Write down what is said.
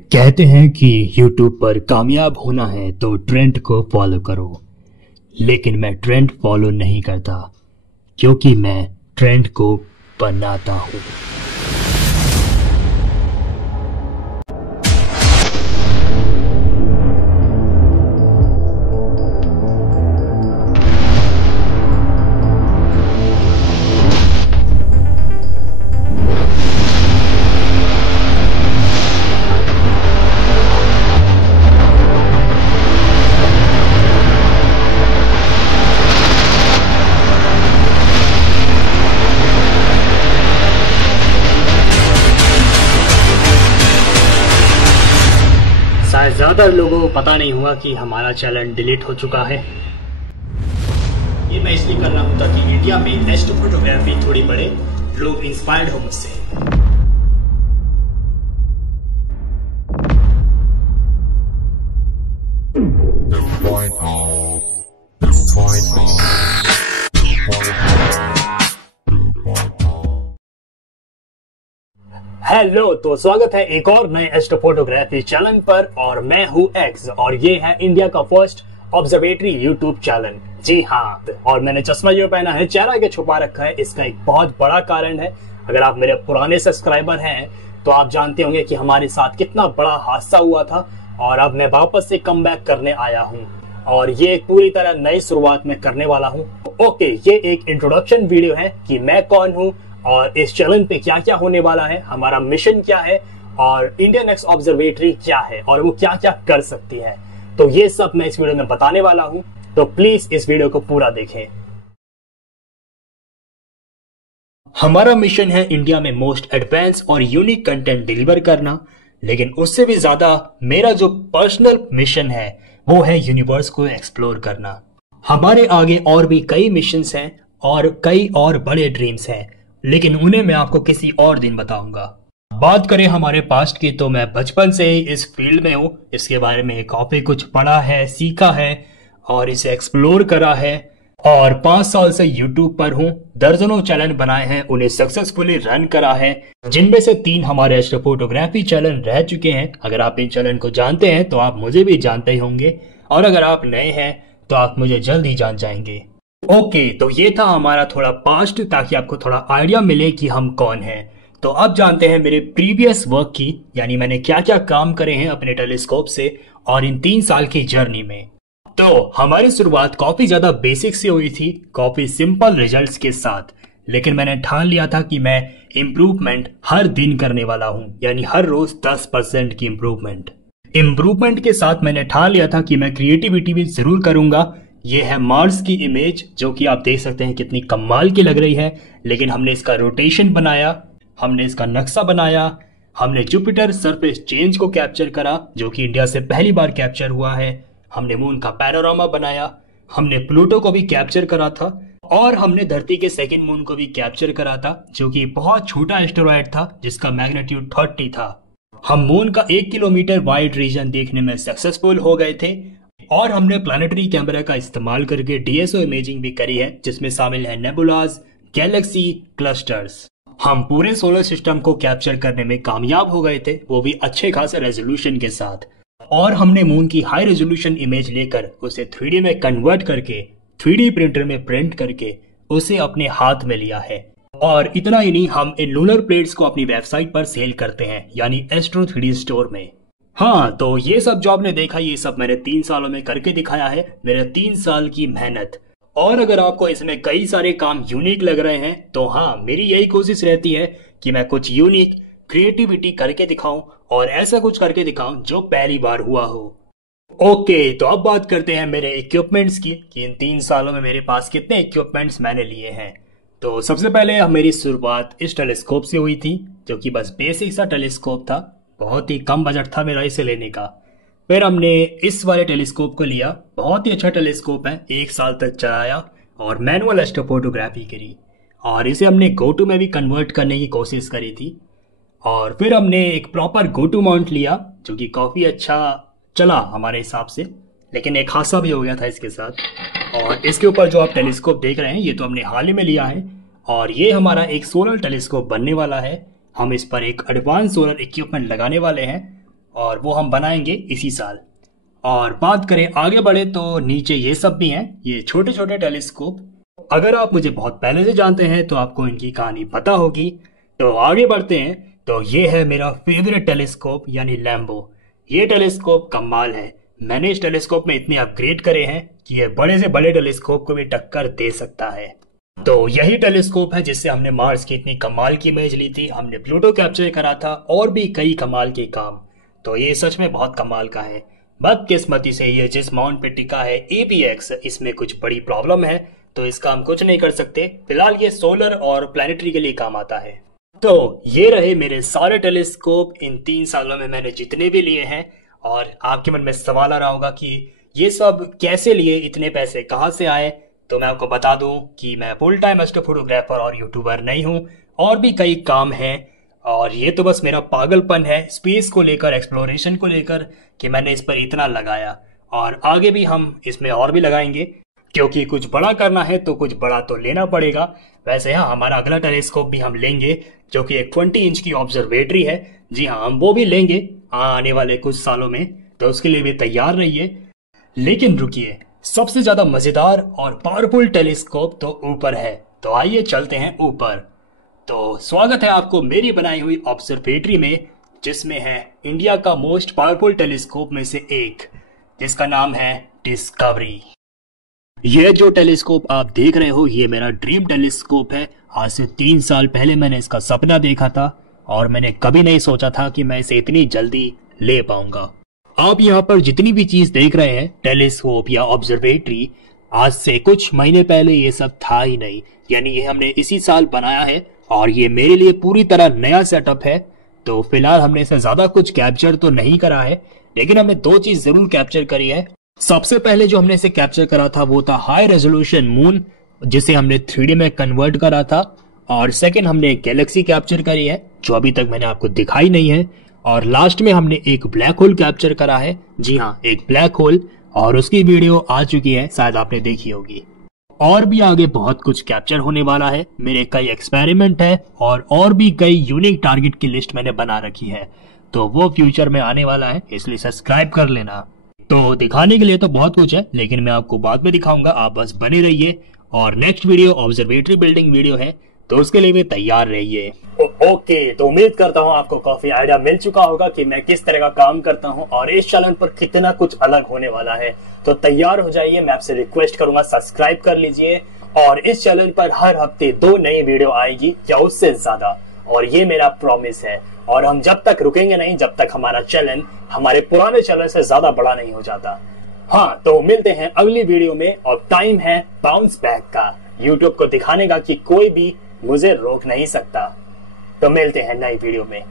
कहते हैं कि YouTube पर कामयाब होना है तो ट्रेंड को फॉलो करो। लेकिन मैं ट्रेंड फॉलो नहीं करता क्योंकि मैं ट्रेंड को बनाता हूँ। शायद ज्यादातर लोगों को पता नहीं हुआ कि हमारा चैनल डिलीट हो चुका है। ये मैं इसलिए कर रहा हूँ ताकि इंडिया में एस्ट्रो फोटोग्राफी थोड़ी बढ़े, लोग इंस्पायर्ड हो मुझसे। हेलो, तो स्वागत है एक और नए एस्ट्रो फोटोग्राफी चैनल पर और मैं हूं एक्स और ये है इंडिया का फर्स्ट ऑब्जर्वेटरी यूट्यूब चैनल। जी हाँ, और मैंने चश्मा जो पहना है चेहरा के छुपा रखा है, इसका एक बहुत बड़ा कारण है। अगर आप मेरे पुराने सब्सक्राइबर हैं तो आप जानते होंगे कि हमारे साथ कितना बड़ा हादसा हुआ था और अब मैं वापस से कम बैक करने आया हूँ और ये पूरी तरह नई शुरुआत में करने वाला हूँ। ओके, ये एक इंट्रोडक्शन वीडियो है कि मैं कौन हूँ और इस चैनल पे क्या क्या होने वाला है, हमारा मिशन क्या है और इंडियन एक्स ऑब्जर्वेटरी क्या है और वो क्या क्या कर सकती है। तो ये सब मैं इस वीडियो में बताने वाला हूं, तो प्लीज इस वीडियो को पूरा देखें। हमारा मिशन है इंडिया में मोस्ट एडवांस और यूनिक कंटेंट डिलीवर करना, लेकिन उससे भी ज्यादा मेरा जो पर्सनल मिशन है वो है यूनिवर्स को एक्सप्लोर करना। हमारे आगे और भी कई मिशंस हैं और कई और बड़े ड्रीम्स हैं, लेकिन उन्हें मैं आपको किसी और दिन बताऊंगा। बात करें हमारे पास्ट की तो मैं बचपन से ही इस फील्ड में हूँ। इसके बारे में काफी कुछ पढ़ा है, सीखा है और इसे एक्सप्लोर करा है और 5 साल से यूट्यूब पर हूँ। दर्जनों चैनल बनाए हैं, उन्हें सक्सेसफुली रन करा है, जिनमें से 3 हमारे एस्ट्रो फोटोग्राफी चैनल रह चुके हैं। अगर आप इन चैनल को जानते हैं तो आप मुझे भी जानते ही होंगे और अगर आप नए हैं तो आप मुझे जल्द ही जान जाएंगे। ओके, तो ये था हमारा थोड़ा पास्ट, ताकि आपको थोड़ा आइडिया मिले कि हम कौन हैं। तो अब जानते हैं मेरे प्रीवियस वर्क की, यानी मैंने क्या क्या काम करे हैं अपने टेलीस्कोप से और इन 3 साल की जर्नी में। तो हमारी शुरुआत काफी ज्यादा बेसिक से हुई थी, काफी सिंपल रिजल्ट्स के साथ, लेकिन मैंने ठान लिया था कि मैं इम्प्रूवमेंट हर दिन करने वाला हूँ, यानी हर रोज 10% की इम्प्रूवमेंट के साथ मैंने ठान लिया था कि मैं क्रिएटिविटी भी जरूर करूंगा। ये है मार्स की इमेज, जो कि आप देख सकते हैं कितनी कमाल की लग रही है, लेकिन हमने इसका रोटेशन बनाया, हमने इसका नक्शा बनाया, हमने जुपिटर सरफेस चेंज को कैप्चर करा जो कि इंडिया से पहली बार कैप्चर हुआ है, हमने मून का पैनोरामा बनाया, हमने प्लूटो को भी कैप्चर करा था और हमने धरती के सेकंड मून को भी कैप्चर करा था, जो कि बहुत छोटा एस्टेरॉयड था जिसका मैग्नीट्यूड 30 था। हम मून का 1 किलोमीटर वाइड रीजन देखने में सक्सेसफुल हो गए थे और हमने प्लानिटरी कैमरा का इस्तेमाल करके डीएसओ इमेजिंग भी करी है, जिसमें शामिल है नेबुलाज, गैलेक्सी, क्लस्टर्स। हम पूरे सोलर सिस्टम को कैप्चर करने में कामयाब हो गए थे, वो भी अच्छे खासे रेजोल्यूशन के साथ। और हमने मून की हाई रेजोल्यूशन इमेज लेकर उसे 3D में कन्वर्ट करके 3D प्रिंटर में प्रिंट करके उसे अपने हाथ में लिया है। और इतना ही नहीं, हम इन लूनर प्लेट्स को अपनी वेबसाइट पर सेल करते हैं, यानी एस्ट्रो 3D स्टोर में। हाँ, तो ये सब जो आपने देखा ये सब मैंने 3 सालों में करके दिखाया है, मेरे 3 साल की मेहनत। और अगर आपको इसमें कई सारे काम यूनिक लग रहे हैं तो हाँ, मेरी यही कोशिश रहती है कि मैं कुछ यूनिक क्रिएटिविटी करके दिखाऊं और ऐसा कुछ करके दिखाऊं जो पहली बार हुआ हो। ओके, तो अब बात करते हैं मेरे इक्विपमेंट्स की कि इन 3 सालों में मेरे पास कितने इक्विपमेंट्स मैंने लिए हैं। तो सबसे पहले मेरी शुरुआत इस टेलीस्कोप से हुई थी, जो कि बस बेसिक सा टेलीस्कोप था, बहुत ही कम बजट था मेरा इसे लेने का। फिर हमने इस वाले टेलीस्कोप को लिया, बहुत ही अच्छा टेलीस्कोप है, 1 साल तक चलाया और मैनुअल एस्ट्रो फोटोग्राफी करी और इसे हमने गोटू में भी कन्वर्ट करने की कोशिश करी थी। और फिर हमने एक प्रॉपर गोटू माउंट लिया जो कि काफ़ी अच्छा चला हमारे हिसाब से, लेकिन एक हादसा भी हो गया था इसके साथ। और इसके ऊपर जो आप टेलीस्कोप देख रहे हैं ये तो हमने हाल ही में लिया है और ये हमारा एक सोलर टेलीस्कोप बनने वाला है। हम इस पर एक एडवांस सोलर इक्विपमेंट लगाने वाले हैं और वो हम बनाएंगे इसी साल। और बात करें आगे बढ़े तो नीचे ये सब भी हैं, ये छोटे छोटे टेलीस्कोप। अगर आप मुझे बहुत पहले से जानते हैं तो आपको इनकी कहानी पता होगी। तो आगे बढ़ते हैं। तो ये है मेरा फेवरेट टेलीस्कोप यानी लैम्बो। ये टेलीस्कोप कमाल है। मैंने इस टेलीस्कोप में इतने अपग्रेड करे हैं कि ये बड़े से बड़े टेलीस्कोप को भी टक्कर दे सकता है। तो यही टेलीस्कोप है जिससे हमने मार्स की इतनी कमाल की इमेज ली थी, हमने प्लूटो कैप्चर करा था और भी कई कमाल के काम। तो ये सच में बहुत कमाल का है। बदकिस्मती से ये जिस माउंट पे टिका है ABX, इसमें कुछ बड़ी प्रॉब्लम है तो इसका हम कुछ नहीं कर सकते। फिलहाल ये सोलर और प्लैनेटरी के लिए काम आता है। तो ये रहे मेरे सारे टेलीस्कोप इन 3 सालों में मैंने जितने भी लिए हैं। और आपके मन में सवाल आ रहा होगा कि ये सब कैसे लिए, इतने पैसे कहाँ से आए। तो मैं आपको बता दूं कि मैं फुल टाइम एस्ट्रोफोटोग्राफर और यूट्यूबर नहीं हूं, और भी कई काम हैं। और ये तो बस मेरा पागलपन है स्पेस को लेकर, एक्सप्लोरेशन को लेकर, कि मैंने इस पर इतना लगाया। और आगे भी हम इसमें और भी लगाएंगे, क्योंकि कुछ बड़ा करना है तो कुछ बड़ा तो लेना पड़ेगा। वैसे हाँ, हमारा अगला टेलीस्कोप भी हम लेंगे जो कि एक 20 इंच की ऑब्जर्वेटरी है। जी हाँ, हम वो भी लेंगे आने वाले कुछ सालों में, तो उसके लिए भी तैयार रहिए। लेकिन रुकिए, सबसे ज्यादा मजेदार और पावरफुल टेलीस्कोप तो ऊपर है। तो आइए चलते हैं ऊपर। तो स्वागत है आपको मेरी बनाई हुई ऑब्जर्वेटरी में, जिसमें है इंडिया का मोस्ट पावरफुल टेलीस्कोप में से एक, जिसका नाम है डिस्कवरी। यह जो टेलीस्कोप आप देख रहे हो ये मेरा ड्रीम टेलीस्कोप है। आज से 3 साल पहले मैंने इसका सपना देखा था और मैंने कभी नहीं सोचा था कि मैं इसे इतनी जल्दी ले पाऊंगा। आप यहाँ पर जितनी भी चीज देख रहे हैं, टेलीस्कोप या ऑब्जर्वेटरी, आज से कुछ महीने पहले ये सब था ही नहीं। यानी ये हमने इसी साल बनाया है और ये मेरे लिए पूरी तरह नया सेटअप है। तो फिलहाल हमने इसे ज्यादा कुछ कैप्चर तो नहीं करा है, लेकिन हमने 2 चीज जरूर कैप्चर करी है। सबसे पहले जो हमने इसे कैप्चर करा था वो था हाई रेजोल्यूशन मून, जिसे हमने 3D में कन्वर्ट करा था। और सेकेंड हमने एक गैलेक्सी कैप्चर करी है जो अभी तक मैंने आपको दिखाई नहीं है। और लास्ट में हमने एक ब्लैक होल कैप्चर करा है। जी हाँ, एक ब्लैक होल, और उसकी वीडियो आ चुकी है, शायद आपने देखी होगी। और भी आगे बहुत कुछ कैप्चर होने वाला है। मेरे कई एक्सपेरिमेंट है और भी कई यूनिक टारगेट की लिस्ट मैंने बना रखी है, तो वो फ्यूचर में आने वाला है, इसलिए सब्सक्राइब कर लेना। तो दिखाने के लिए तो बहुत कुछ है, लेकिन मैं आपको बाद में दिखाऊंगा, आप बस बने रहिए। और next video observatory building video है, तो उसके लिए भी तैयार रहिए। ओके, तो उम्मीद करता हूँ आपको काफी आइडिया मिल चुका होगा कि मैं किस तरह का काम करता हूँ और इस चैनल पर कितना कुछ अलग होने वाला है। तो तैयार हो जाइए, मैं आपसे रिक्वेस्ट करूंगा सब्सक्राइब कर लीजिए। और इस चैनल पर हर हफ्ते 2 नई वीडियो आएगी या उससे ज्यादा, और ये मेरा प्रॉमिस है। और हम जब तक रुकेंगे नहीं जब तक हमारा चैनल हमारे पुराने चैनल से ज्यादा बड़ा नहीं हो जाता। हाँ, तो मिलते हैं अगली वीडियो में, और टाइम है बाउंस बैक का, यूट्यूब को दिखाने का कि कोई भी मुझे रोक नहीं सकता। तो मिलते हैं नई वीडियो में।